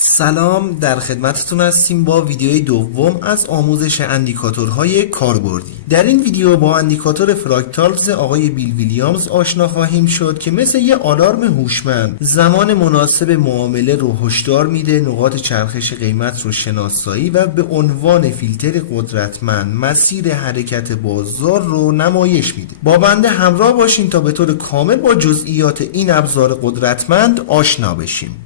سلام، در خدمتتون هستیم با ویدیوی دوم از آموزش اندیکاتورهای کاربردی. در این ویدیو با اندیکاتور فراکتالز آقای بیل ویلیامز آشنا خواهیم شد که مثل یه آلارم هوشمند زمان مناسب معامله رو هشدار میده، نقاط چرخش قیمت رو شناسایی و به عنوان فیلتر قدرتمند مسیر حرکت بازار رو نمایش میده. با بنده همراه باشین تا به طور کامل با جزئیات این ابزار قدرتمند آشنا بشیم.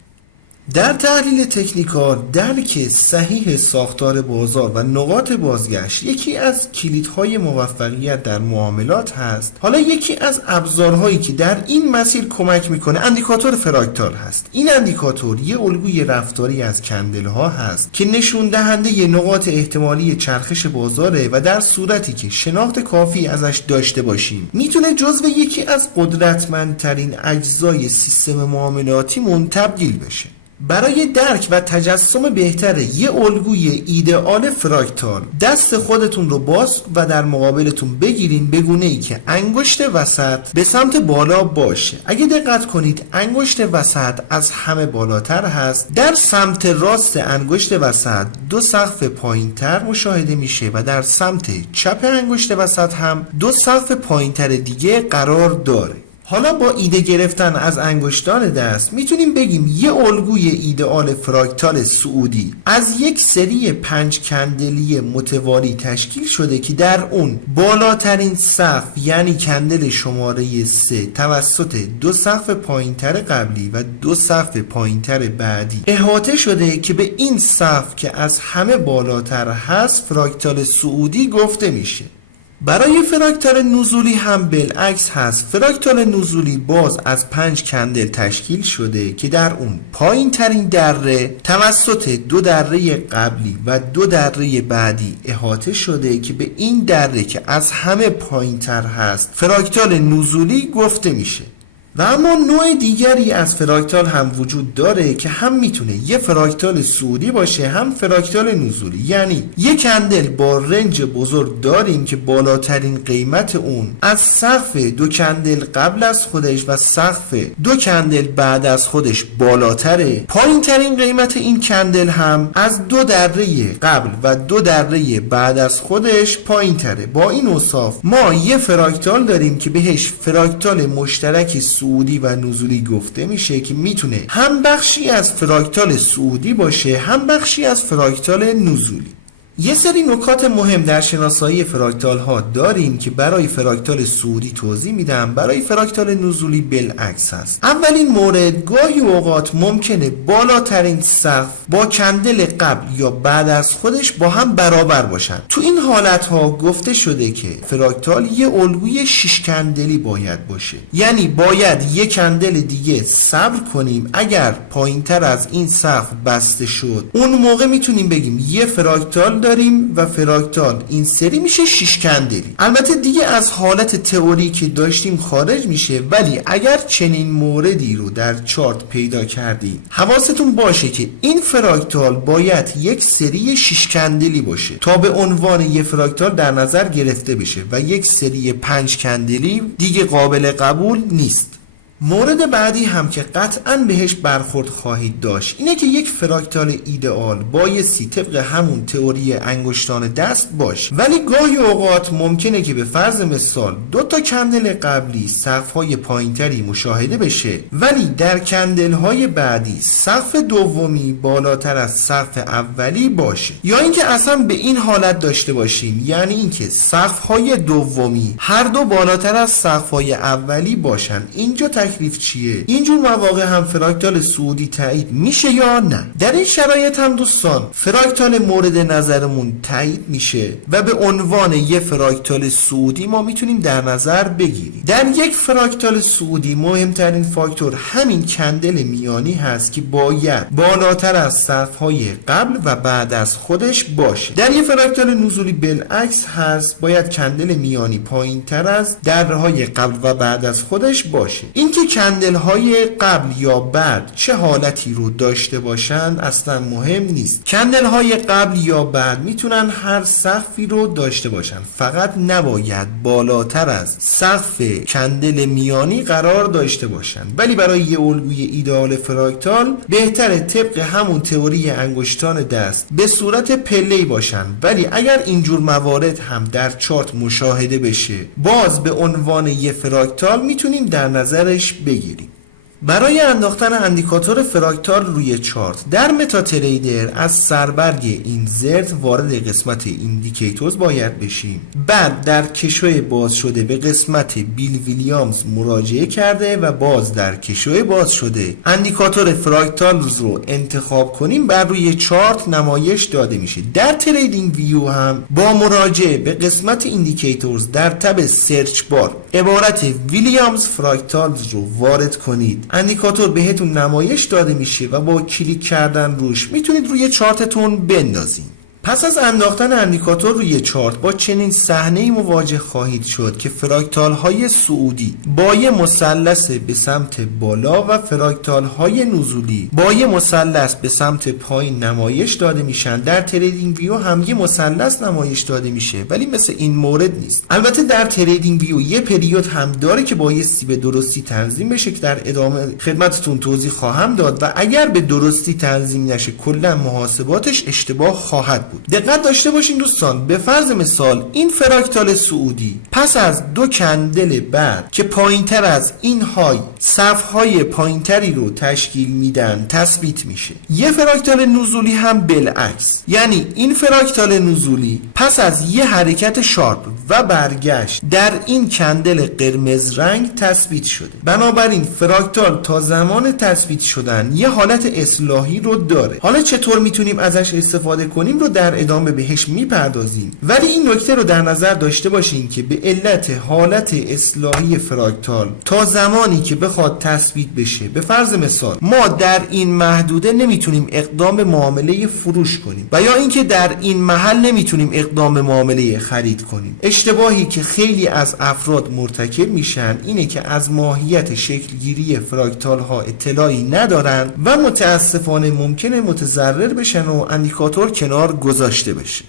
در تحلیل تکنیکال، درک صحیح ساختار بازار و نقاط بازگشت یکی از کلیدهای موفقیت در معاملات هست. حالا یکی از ابزارهایی که در این مسیر کمک میکنه اندیکاتور فراکتال هست. این اندیکاتور یه الگوی رفتاری از کندل ها هست که نشون دهنده نقاط احتمالی چرخش بازاره و در صورتی که شناخت کافی ازش داشته باشیم میتونه جزو یکی از قدرتمندترین اجزای سیستم معاملاتیمون تبدیل بشه. برای درک و تجسم بهتر یه الگوی ایدئال فراکتال دست خودتون رو باز و در مقابلتون بگیرین به گونه‌ای که انگشت وسط به سمت بالا باشه. اگه دقت کنید انگشت وسط از همه بالاتر هست. در سمت راست انگشت وسط دو سقف پایینتر مشاهده میشه و در سمت چپ انگشت وسط هم دو سقف پایینتر دیگه قرار داره. حالا با ایده گرفتن از انگشتان دست میتونیم بگیم یه الگوی ایدئال فراکتال سعودی از یک سری 5 کندلی متوالی تشکیل شده که در اون بالاترین سقف یعنی کندل شماره 3 توسط دو سقف پایینتر قبلی و دو سقف پایینتر بعدی احاطه شده که به این سقف که از همه بالاتر هست فراکتال سعودی گفته میشه. برای فراکتال نزولی هم بالعکس هست. فراکتال نزولی باز از 5 کندل تشکیل شده که در اون پایین ترین دره توسط دو دره قبلی و دو دره بعدی احاطه شده که به این دره که از همه پایین تر هست فراکتال نزولی گفته میشه. و اما نوع دیگری از فراکتال هم وجود داره که هم میتونه یه فراکتال سعودی باشه هم فراکتال نزولی. یعنی یه کندل با رنج بزرگ داریم که بالاترین قیمت اون از سقف دو کندل قبل از خودش و سقف دو کندل بعد از خودش بالاتره. پایین ترین قیمت این کندل هم از دو دره قبل و دو دره بعد از خودش پایین تره. با این اوصاف ما یه فراکتال داریم که بهش فراکتال مشترک سعودی و نزولی گفته میشه که میتونه هم بخشی از فراکتال سعودی باشه هم بخشی از فراکتال نزولی. یه سری نکات مهم در شناسایی فراکتال ها داریم که برای فراکتال سعودی توضیح میدم، برای فراکتال نزولی بالعکس هست. اولین مورد، گاهی اوقات ممکنه بالاترین سقف با کندل قبل یا بعد از خودش با هم برابر باشن. تو این حالت ها گفته شده که فراکتال یه الگوی 6 کندلی باید باشه. یعنی باید یک کندل دیگه صبر کنیم. اگر پایینتر از این سقف بسته شد اون موقع میتونیم بگیم یه فراکتال داریم و فراکتال این سری میشه 6 کندلی. البته دیگه از حالت تئوری که داشتیم خارج میشه، ولی اگر چنین موردی رو در چارت پیدا کردیم حواستون باشه که این فراکتال باید یک سری 6 کندلی باشه تا به عنوان یک فراکتال در نظر گرفته بشه و یک سری 5 کندلی دیگه قابل قبول نیست. مورد بعدی هم که قطعاً بهش برخورد خواهید داشت اینه که یک فراکتال ایدئال بایستی طبق همون تئوری انگشتان دست باشه، ولی گاهی اوقات ممکنه که به فرض مثال دو تا کندل قبلی سقف‌های پایینتری مشاهده بشه ولی در کندل‌های بعدی سقف دومی بالاتر از سقف اولی باشه، یا اینکه اصلا به این حالت داشته باشیم یعنی اینکه سقف‌های دومی هر دو بالاتر از سقف‌های اولی باشن. اینجا تکلیف چیه؟ اینجور مواقع هم فراکتال سعودی تایید میشه یا نه؟ در این شرایط هم دوستان فراکتال مورد نظرمون تایید میشه و به عنوان یه فراکتال سعودی ما میتونیم در نظر بگیریم. در یک فراکتال سعودی مهمترین فاکتور همین کندل میانی هست که باید بالاتر از سقف‌های قبل و بعد از خودش باشه. در یک فراکتال نزولی بالعکس هست، باید کندل میانی پایینتر از درهای قبل و بعد از خودش باشه. این که اینکه کندل های قبل یا بعد چه حالتی رو داشته باشن اصلا مهم نیست. کندل های قبل یا بعد میتونن هر سقفی رو داشته باشن، فقط نباید بالاتر از سقف کندل میانی قرار داشته باشن. ولی برای یه الگوی ایدئال فراکتال بهتره طبق همون تئوری انگشتان دست به صورت پله‌ای باشن، ولی اگر اینجور موارد هم در چارت مشاهده بشه باز به عنوان یه فراکتال میتونیم در نظرش بگیریم. برای انداختن اندیکاتور فراکتال روی چارت در متاتریدر از سربرگ اینزرت وارد قسمت ایندیکیتورز باید بشیم. بعد در کشوی باز شده به قسمت بیل ویلیامز مراجعه کرده و باز در کشوی باز شده اندیکاتور فراکتالز رو انتخاب کنیم، بر روی چارت نمایش داده میشه. در تریدینگ ویو هم با مراجعه به قسمت ایندیکیتورز در تب سرچ بار عبارت ویلیامز فراکتالز رو وارد کنید. اندیکاتور بهتون نمایش داده میشه و با کلیک کردن روش میتونید روی چارتتون بندازین. پس از انداختن اندیکاتور روی چارت با چنین صحنه‌ای مواجه خواهید شد که فراکتال های صعودی با یه مثلث به سمت بالا و فراکتال های نزولی با یه مثلث به سمت پایین نمایش داده میشن. در تریدینگ ویو هم یه مثلث نمایش داده میشه ولی مثل این مورد نیست. البته در تریدینگ ویو یه پریود هم داره که بایستی به درستی تنظیم بشه که در ادامه خدمتتون توضیح خواهم داد و اگر به درستی تنظیم نشه کلا محاسباتش اشتباه خواهد بود. دقت داشته باشین دوستان، به فرض مثال این فراکتال صعودی پس از دو کندل بعد که پایینتر از این های صفهای پایینتری رو تشکیل میدن تثبیت میشه. یه فراکتال نزولی هم بالعکس، یعنی این فراکتال نزولی پس از یه حرکت شارپ و برگشت در این کندل قرمز رنگ تثبیت شده. بنابراین فراکتال تا زمان تثبیت شدن یه حالت اصلاحی رو داره. حالا چطور میتونیم ازش استفاده کنیم رو در ادامه بهش میپردازیم، ولی این نکته رو در نظر داشته باشین که به علت حالت اصلاحی فراکتال تا زمانی که بخواد تثبیت بشه، به فرض مثال ما در این محدوده نمیتونیم اقدام معامله فروش کنیم و یا اینکه در این محل نمیتونیم اقدام معامله خرید کنیم. اشتباهی که خیلی از افراد مرتکب میشن اینه که از ماهیت شکلگیری فراکتال ها اطلاعی ندارن و متاسفانه ممکنه متضرر بشن و اندیکاتور کنار گذاشته بشه.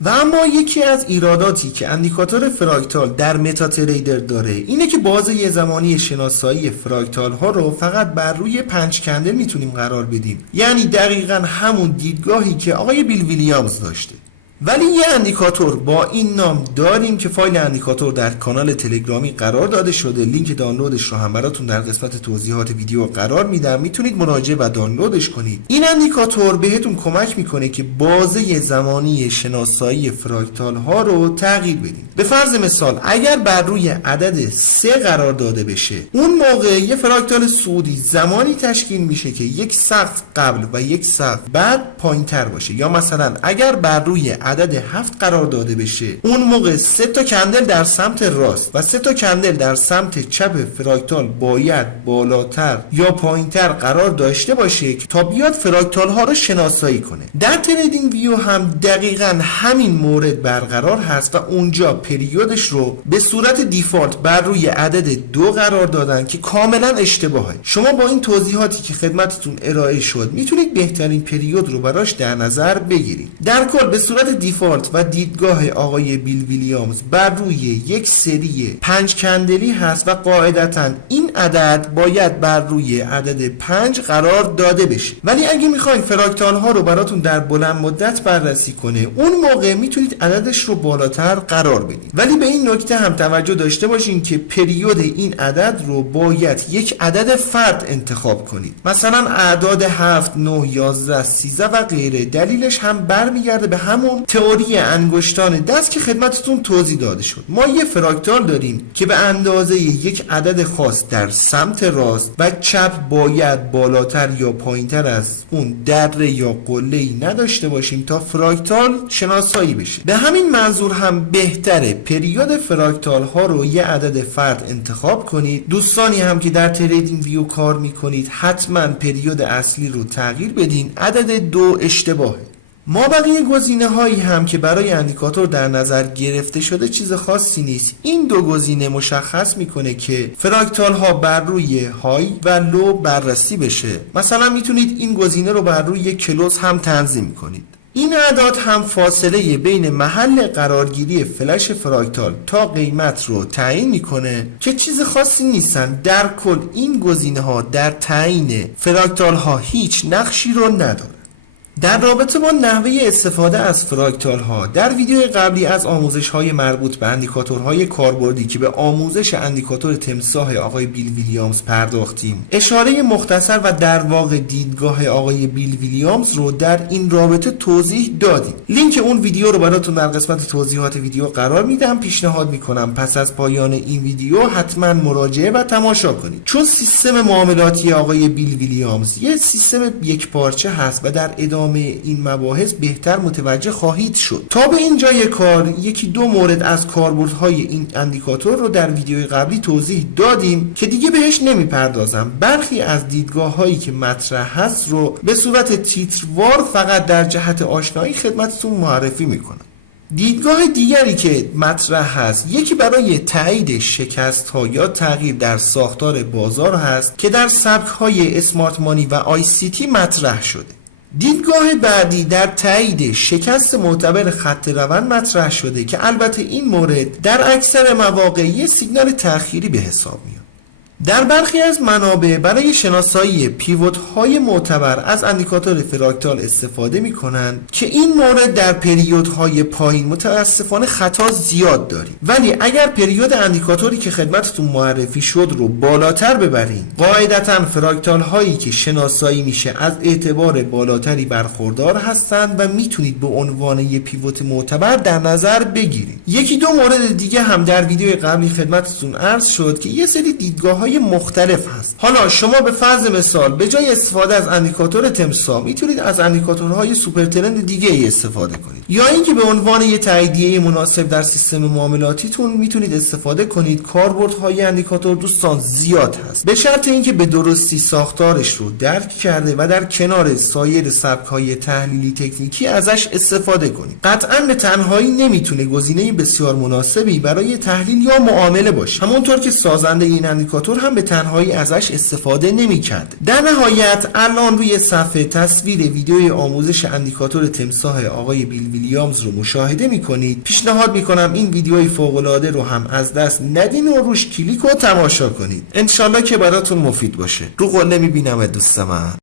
و اما یکی از ایراداتی که اندیکاتور فراکتال در متاتریدر داره اینه که بازه زمانی شناسایی فراکتال ها رو فقط بر روی 5 کندل میتونیم قرار بدیم، یعنی دقیقاً همون دیدگاهی که آقای بیل ویلیامز داشته. ولی یه اندیکاتور با این نام داریم که فایل اندیکاتور در کانال تلگرامی قرار داده شده. لینک دانلودش رو هم براتون در قسمت توضیحات ویدیو قرار میدم، میتونید مراجعه و دانلودش کنید. این اندیکاتور بهتون کمک میکنه که بازه زمانی شناسایی فراکتال ها رو تغییر بدید. به فرض مثال اگر بر روی عدد 3 قرار داده بشه، اون موقع یه فراکتال صعودی زمانی تشکیل میشه که یک سقف قبل و یک سقف بعد پایینتر باشه. یا مثلا اگر بر روی عدد 7 قرار داده بشه، اون موقع 3 تا کندل در سمت راست و 3 تا کندل در سمت چپ فراکتال باید بالاتر یا پایینتر قرار داشته باشه تا بیاد فراکتال ها رو شناسایی کنه. در تریدینگ ویو هم دقیقاً همین مورد برقرار هست و اونجا پریودش رو به صورت دیفالت بر روی عدد 2 قرار دادن که کاملا اشتباهه. شما با این توضیحاتی که خدمتتون ارائه شد میتونید بهترین پریود رو براش در نظر بگیرید. در کل به صورت دیفالت و دیدگاه آقای بیل ویلیامز بر روی یک سری 5 کندلی هست و قاعدتا این عدد باید بر روی عدد 5 قرار داده بشه. ولی اگه میخواین فراکتال ها رو براتون در بلند مدت بررسی کنه، اون موقع میتونید عددش رو بالاتر قرار بدید. ولی به این نکته هم توجه داشته باشین که پریود این عدد رو باید یک عدد فرد انتخاب کنید. مثلا اعداد 7 9 11 13 و غیره. دلیلش هم برمیگرده به همون تئوری انگشتان دست که خدمتتون توضیح داده شد. ما یه فراکتال داریم که به اندازه یک عدد خاص در سمت راست و چپ باید بالاتر یا پایینتر از اون دره یا قله‌ای نداشته باشیم تا فراکتال شناسایی بشه. به همین منظور هم بهتره پریود فراکتال ها رو یه عدد فرد انتخاب کنید. دوستانی هم که در تریدینگ ویو کار میکنید حتما پریود اصلی رو تغییر بدین. عدد 2 اشتباهه. ما بقیه گزینه هایی هم که برای اندیکاتور در نظر گرفته شده چیز خاصی نیست. این دو گزینه مشخص میکنه که فراکتال ها بر روی های و لو بررسی بشه. مثلا میتونید این گزینه رو بر روی کلوز هم تنظیم کنید. این اعداد هم فاصله بین محل قرارگیری فلش فراکتال تا قیمت رو تعیین میکنه که چیز خاصی نیستن. در کل این گزینه ها در تعیین فراکتال ها هیچ نقشی رو نداره. در رابطه با نحوه استفاده از فراکتال ها در ویدیو قبلی از آموزش های مربوط به اندیکاتورهای کاربردی که به آموزش اندیکاتور تمساح آقای بیل ویلیامز پرداختیم، اشاره مختصر و در واقع دیدگاه آقای بیل ویلیامز رو در این رابطه توضیح دادیم. لینک اون ویدیو رو براتون در قسمت توضیحات ویدیو قرار میدم. پیشنهاد میکنم پس از پایان این ویدیو حتما مراجعه و تماشا کنید، چون سیستم معاملاتی آقای بیل ویلیامز یه سیستم یک پارچه هست و در ادامه این مباحث بهتر متوجه خواهید شد. تا به اینجای کار یکی دو مورد از کاربردهای این اندیکاتور رو در ویدیوی قبلی توضیح دادیم که دیگه بهش نمیپردازم. برخی از دیدگاه هایی که مطرح هست رو به صورت تیتروار فقط در جهت آشنایی خدمتتون معرفی میکنم. دیدگاه دیگری که مطرح هست یکی برای تایید شکست ها یا تغییر در ساختار بازار هست که در سبک های اسمارت مانی و آی سی تی مطرح شده. دیدگاه بعدی در تایید شکست معتبر خط روند مطرح شده که البته این مورد در اکثر مواقع یه سیگنال تأخیری به حساب میاد. در برخی از منابع برای شناسایی پیوت های معتبر از اندیکاتور فراکتال استفاده می کنند که این مورد در پریود های پایین متاسفانه خطا زیاد داریم، ولی اگر پریود اندیکاتوری که خدمتتون معرفی شد رو بالاتر ببرین، قاعدتا فراکتال هایی که شناسایی میشه از اعتبار بالاتری برخوردار هستند و میتونید به عنوان یک پیوت معتبر در نظر بگیرید. یکی دو مورد دیگه هم در ویدیو قبلی خدمتتون عرض شد که یه سری دیدگاه مختلف هست. حالا شما به فرض مثال به جای استفاده از اندیکاتور تمساح میتونید از اندیکاتورهای سوپر ترند دیگه ای استفاده کنید، یا اینکه به عنوان یه تاییدیه مناسب در سیستم معاملاتیتون میتونید استفاده کنید. کاربردهای اندیکاتور دوستان زیاد هست، به شرط اینکه به درستی ساختارش رو درک کرده و در کنار سایر سبک‌های تحلیلی تکنیکی ازش استفاده کنید. قطعاً به تنهایی نمیتونه گزینه بسیار مناسبی برای تحلیل یا معامله باشه، همونطور که سازنده این اندیکاتور هم به تنهایی ازش استفاده نمی‌کرد. در نهایت الان روی صفحه تصویر ویدیوی آموزش اندیکاتور تمساح آقای بیل ویلیامز رو مشاهده می‌کنید. پیشنهاد می‌کنم این ویدیوی فوق‌العاده رو هم از دست ندین و روش کلیک و تماشا کنید. انشالله که براتون مفید باشه. رو قله می‌بینم دوست من.